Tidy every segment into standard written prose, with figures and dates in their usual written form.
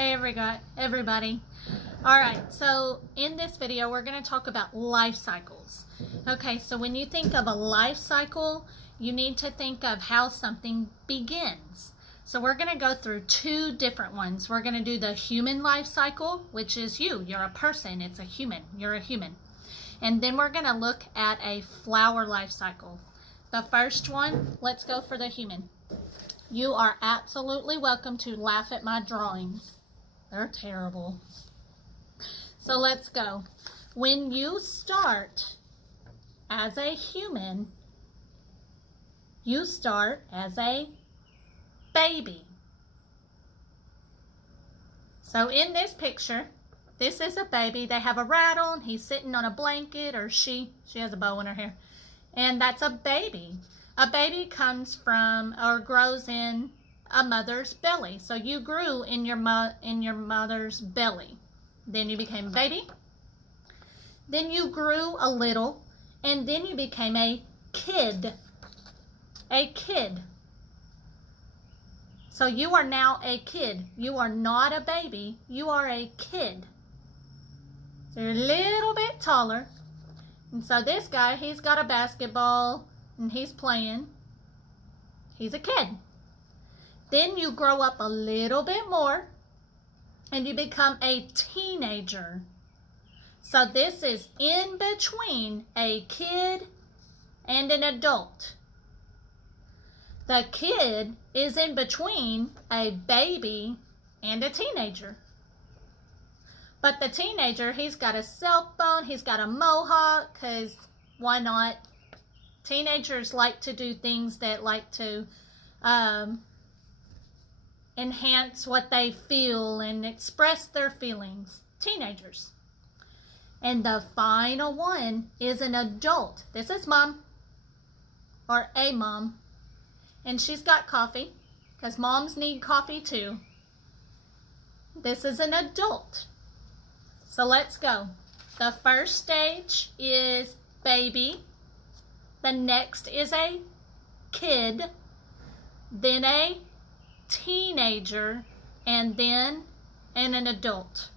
Hey everybody. Alright, so in this video we're going to talk about life cycles. Okay, so when you think of a life cycle, you need to think of how something begins. So we're going to go through two different ones. We're going to do the human life cycle, which is you. You're a person. It's a human. You're a human. And then we're going to look at a flower life cycle. The first one, let's go for the human. You are absolutely welcome to laugh at my drawings. They're terrible. So let's go. When you start as a human, you start as a baby. So in this picture, this is a baby. They have a rattle and he's sitting on a blanket, or she has a bow in her hair. And that's a baby. A baby comes from or grows in a mother's belly. So you grew in your mother's belly. Then you became a baby. Then you grew a little, and then you became a kid. A kid. So you are now a kid. You are not a baby. You are a kid. So you're a little bit taller. And so this guy, he's got a basketball and he's playing. He's a kid. Then you grow up a little bit more and you become a teenager. So this is in between a kid and an adult. The kid is in between a baby and a teenager. But the teenager, he's got a cell phone, he's got a mohawk, because why not? Teenagers like to do things that like to enhance what they feel and express their feelings. Teenagers. And the final one is an adult. This is mom, or a mom. And she's got coffee, because moms need coffee too. This is an adult. So let's go. The first stage is baby. The next is a kid. Then a teenager. And then an adult.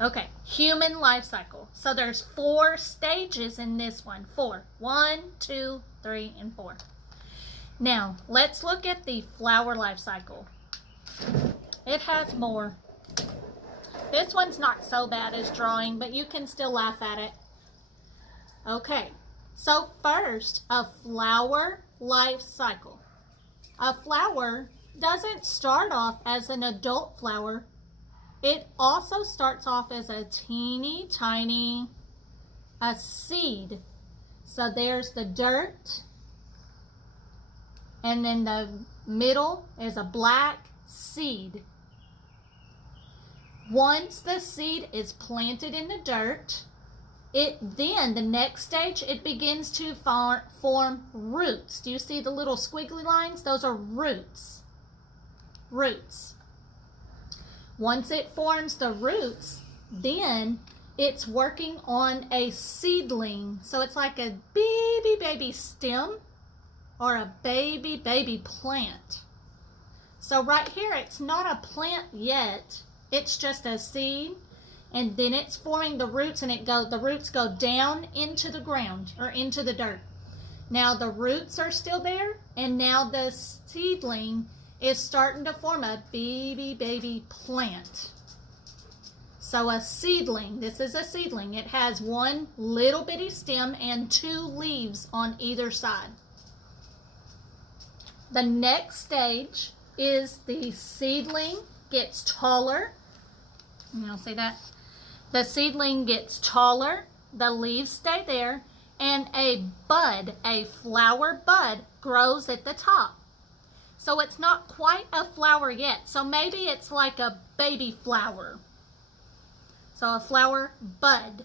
Okay, human life cycle. So there's 4 stages in this one. 4. 1, 2, 3, and 4. Now, let's look at the flower life cycle. It has more. This one's not so bad as drawing, but you can still laugh at it. Okay, so first, a flower life cycle. A flower doesn't start off as an adult flower. It also starts off as a teeny tiny seed. So there's the dirt, and then the middle is a black seed. Once the seed is planted in the dirt, then the next stage, it begins to form roots. Do you see the little squiggly lines? Those are roots. Roots. Once it forms the roots, then it's working on a seedling. So it's like a baby stem or a baby plant. So right here, it's not a plant yet. It's just a seed, and then it's forming the roots, and the roots go down into the ground or into the dirt. Now the roots are still there, and now the seedling is starting to form a baby plant. So a seedling, this is a seedling. It has one little bitty stem and 2 leaves on either side. The next stage is the seedling gets taller. You'll see that? The seedling gets taller, the leaves stay there, and a bud, a flower bud, grows at the top. So it's not quite a flower yet. So maybe it's like a baby flower. So a flower bud.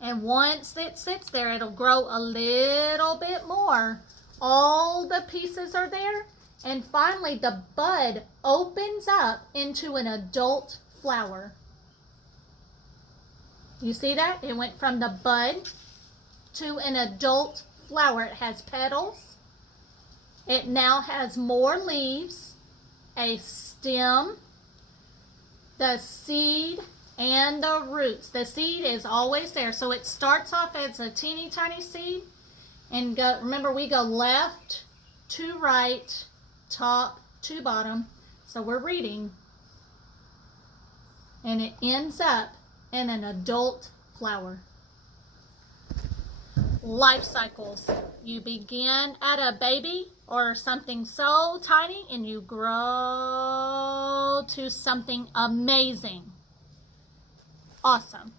And once it sits there, it'll grow a little bit more. All the pieces are there. And finally, the bud opens up into an adult flower. You see that? It went from the bud to an adult flower. It has petals. It now has more leaves, a stem, the seed, and the roots. The seed is always there. So it starts off as a teeny tiny seed, and remember, we go left to right, top to bottom. So we're reading. And it ends up in an adult flower. Life cycles. You begin at a baby or something so tiny, and you grow to something amazing. Awesome.